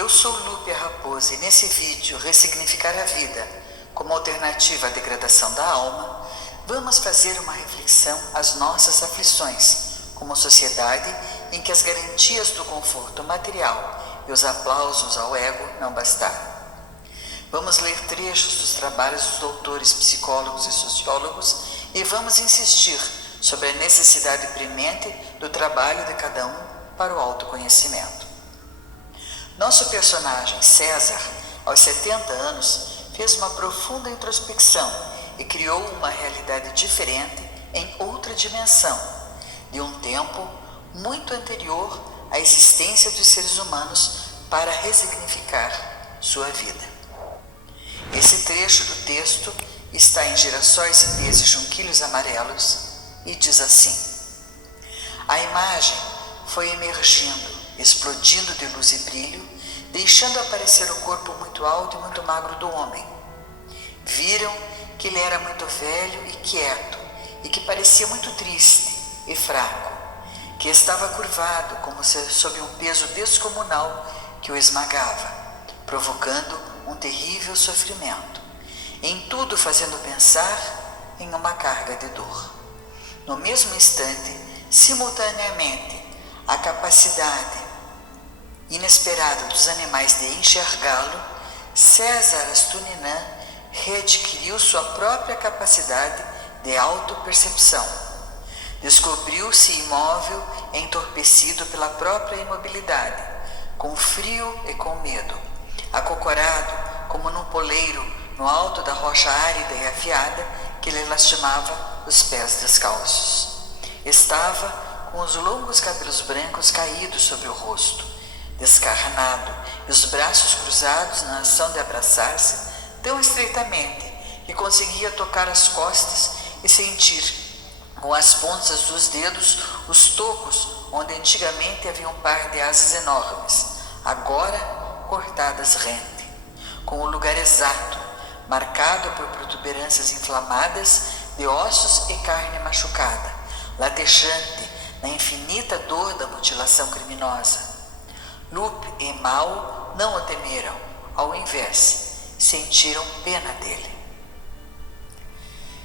Eu sou Lupe Raposa e nesse vídeo Ressignificar a Vida como alternativa à degradação da alma, vamos fazer uma reflexão às nossas aflições como sociedade em que as garantias do conforto material e os aplausos ao ego não bastaram. Vamos ler trechos dos trabalhos dos doutores, psicólogos e sociólogos e vamos insistir sobre a necessidade premente do trabalho de cada um para o autoconhecimento. Nosso personagem, César, aos 70 anos, fez uma profunda introspecção e criou uma realidade diferente em outra dimensão, de um tempo muito anterior à existência dos seres humanos para ressignificar sua vida. Esse trecho do texto está em Girassóis, Ipês e Chunquilhos Amarelos e diz assim: a imagem foi emergindo, explodindo de luz e brilho, deixando aparecer o corpo muito alto e muito magro do homem. Viram que ele era muito velho e quieto, e que parecia muito triste e fraco, que estava curvado como se sob um peso descomunal que o esmagava, provocando um terrível sofrimento, em tudo fazendo pensar em uma carga de dor. No mesmo instante, simultaneamente, a capacidade inesperada dos animais de enxergá-lo, César Astuninã readquiriu sua própria capacidade de autopercepção. Descobriu-se imóvel e entorpecido pela própria imobilidade, com frio e com medo, acocorado como num poleiro no alto da rocha árida e afiada que lhe lastimava os pés descalços. Estava com os longos cabelos brancos caídos sobre o rosto, descarnado e os braços cruzados na ação de abraçar-se tão estreitamente que conseguia tocar as costas e sentir com as pontas dos dedos os tocos onde antigamente havia um par de asas enormes, agora cortadas rente, com o lugar exato, marcado por protuberâncias inflamadas de ossos e carne machucada, latejante na infinita dor da mutilação criminosa. Lupe e Mal não o temeram, ao invés, sentiram pena dele.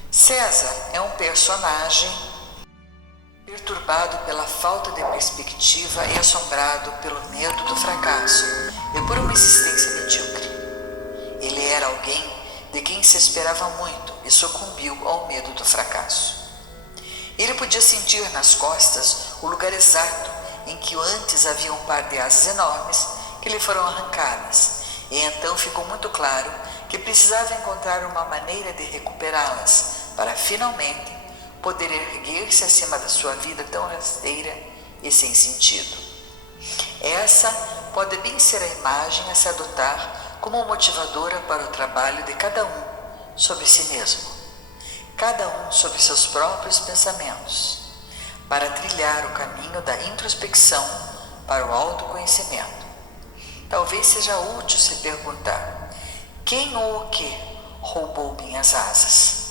César é um personagem perturbado pela falta de perspectiva e assombrado pelo medo do fracasso e por uma existência medíocre. Ele era alguém de quem se esperava muito e sucumbiu ao medo do fracasso. Ele podia sentir nas costas o lugar exato em que antes havia um par de asas enormes que lhe foram arrancadas, e então ficou muito claro que precisava encontrar uma maneira de recuperá-las para finalmente poder erguer-se acima da sua vida tão rasteira e sem sentido. Essa pode bem ser a imagem a se adotar como motivadora para o trabalho de cada um sobre si mesmo, cada um sobre seus próprios pensamentos, para trilhar o caminho da introspecção para o autoconhecimento. Talvez seja útil se perguntar: quem ou o que roubou minhas asas?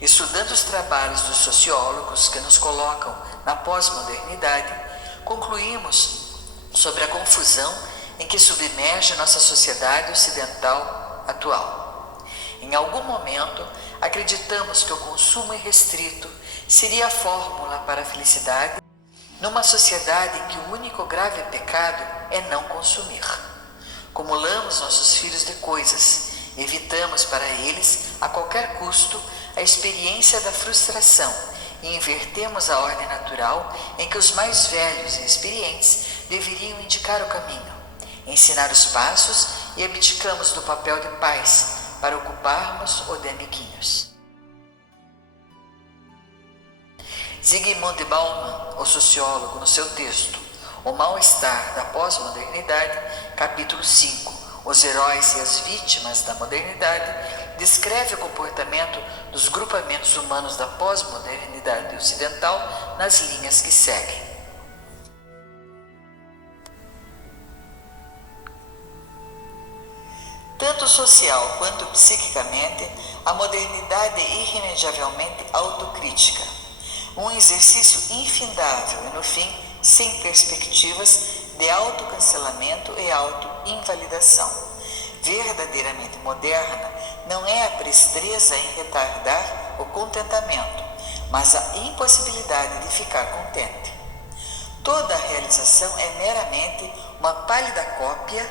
Estudando os trabalhos dos sociólogos que nos colocam na pós-modernidade, concluímos sobre a confusão em que submerge nossa sociedade ocidental atual. Em algum momento, acreditamos que o consumo irrestrito seria a fórmula para a felicidade numa sociedade em que o único grave pecado é não consumir. Acumulamos nossos filhos de coisas, evitamos para eles, a qualquer custo, a experiência da frustração e invertemos a ordem natural em que os mais velhos e experientes deveriam indicar o caminho, ensinar os passos e abdicamos do papel de pais para ocuparmos o de amiguinhos. Zygmunt Bauman, o sociólogo, no seu texto O Mal-Estar da Pós-Modernidade, capítulo 5, Os Heróis e as Vítimas da Modernidade, descreve o comportamento dos grupamentos humanos da pós-modernidade ocidental nas linhas que seguem. Tanto social quanto psiquicamente, a modernidade é irremediavelmente autocrítica, um exercício infindável e, no fim, sem perspectivas de autocancelamento e autoinvalidação. Verdadeiramente moderna não é a presteza em retardar o contentamento, mas a impossibilidade de ficar contente. Toda realização é meramente uma pálida cópia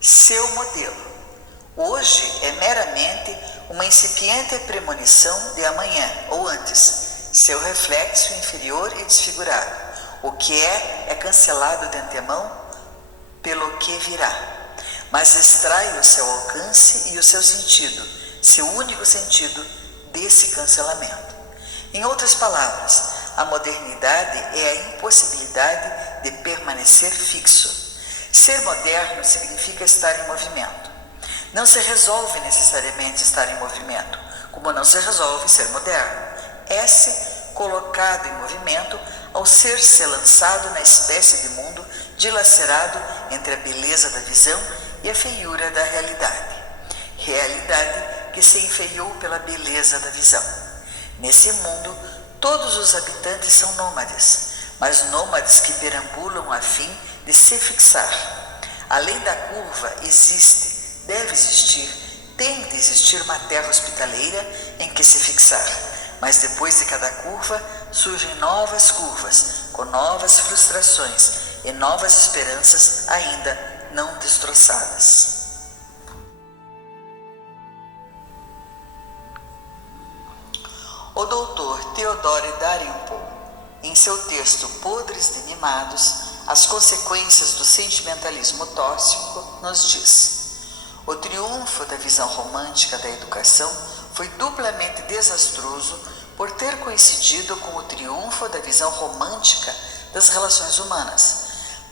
seu modelo. Hoje é meramente uma incipiente premonição de amanhã, ou antes, seu reflexo inferior e desfigurado. O que é cancelado de antemão pelo que virá, mas extrai o seu alcance e o seu sentido, seu único sentido desse cancelamento. Em outras palavras, a modernidade é a impossibilidade de permanecer fixo. Ser moderno significa estar em movimento. Não se resolve necessariamente estar em movimento, como não se resolve ser moderno. É-se colocado em movimento ao ser-se lançado na espécie de mundo dilacerado entre a beleza da visão e a feiura da realidade. Realidade que se enfeiou pela beleza da visão. Nesse mundo, todos os habitantes são nômades, mas nômades que perambulam a fim de se fixar. Além da curva existe, deve existir, tem de existir uma terra hospitaleira em que se fixar. Mas depois de cada curva surgem novas curvas, com novas frustrações e novas esperanças ainda não destroçadas. O doutor Theodore Dalrymple, em seu texto Podres de Mimados, as consequências do sentimentalismo tóxico, nos diz: o triunfo da visão romântica da educação foi duplamente desastroso por ter coincidido com o triunfo da visão romântica das relações humanas,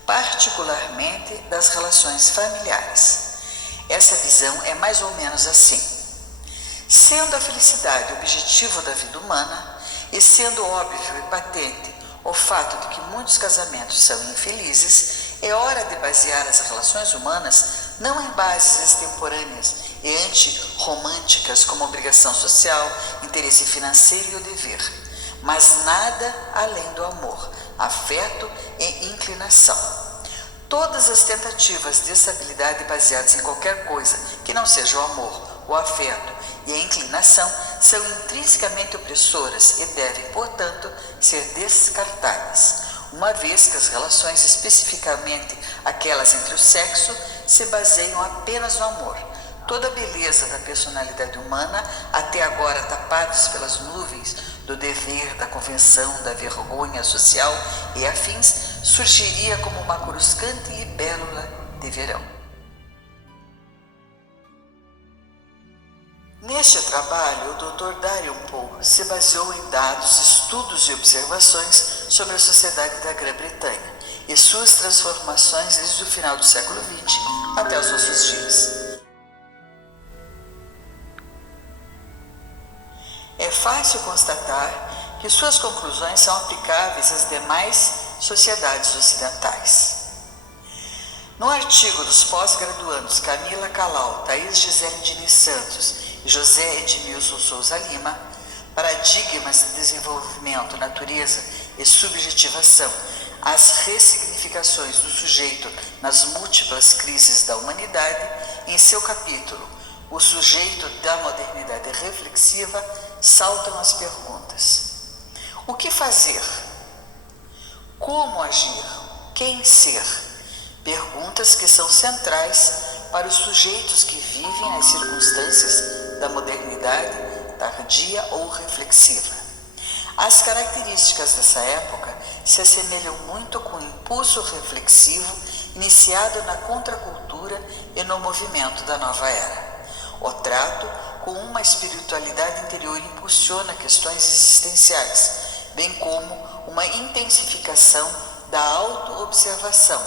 particularmente das relações familiares. Essa visão é mais ou menos assim: sendo a felicidade o objetivo da vida humana, e sendo óbvio e patente o fato de que muitos casamentos são infelizes, é hora de basear as relações humanas não em bases extemporâneas e antirromânticas como obrigação social, interesse financeiro e o dever, mas nada além do amor, afeto e inclinação. Todas as tentativas de estabilidade baseadas em qualquer coisa que não seja o amor, o afeto e a inclinação são intrinsecamente opressoras e devem, portanto, ser descartadas, uma vez que as relações, especificamente aquelas entre o sexo, se baseiam apenas no amor. Toda a beleza da personalidade humana, até agora tapados pelas nuvens do dever, da convenção, da vergonha social e afins, surgiria como uma cruscante libélula de verão. Neste trabalho, o Dr. Dalrymple se baseou em dados, estudos e observações sobre a sociedade da Grã-Bretanha e suas transformações desde o final do século XX até os nossos dias. É fácil constatar que suas conclusões são aplicáveis às demais sociedades ocidentais. No artigo dos pós-graduandos Camila Calau, Thaís Gisele Diniz Santos e José Edmilson Souza Lima, Paradigmas de Desenvolvimento, Natureza e Subjetivação, as ressignificações do sujeito nas múltiplas crises da humanidade, em seu capítulo O Sujeito da Modernidade Reflexiva, saltam as perguntas: o que fazer? Como agir? Quem ser? Perguntas que são centrais para os sujeitos que vivem nas circunstâncias da modernidade tardia ou reflexiva. As características dessa época se assemelham muito com o impulso reflexivo iniciado na contracultura e no movimento da nova era. O trato com uma espiritualidade interior impulsiona questões existenciais, bem como uma intensificação da autoobservação,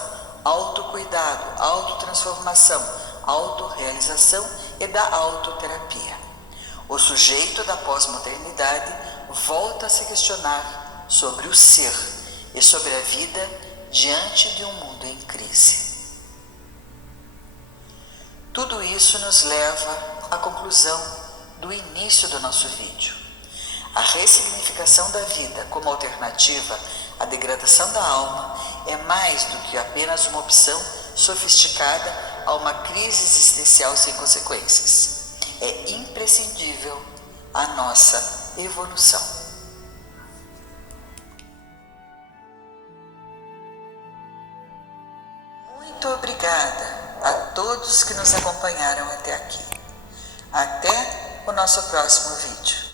autocuidado, autotransformação, autorrealização e da autoterapia. O sujeito da pós-modernidade volta a se questionar sobre o ser e sobre a vida diante de um mundo em crise. Tudo isso nos leva à conclusão do início do nosso vídeo. A ressignificação da vida como alternativa A degradação da alma é mais do que apenas uma opção sofisticada a uma crise existencial sem consequências. É imprescindível à nossa evolução. Muito obrigada a todos que nos acompanharam até aqui. Até o nosso próximo vídeo.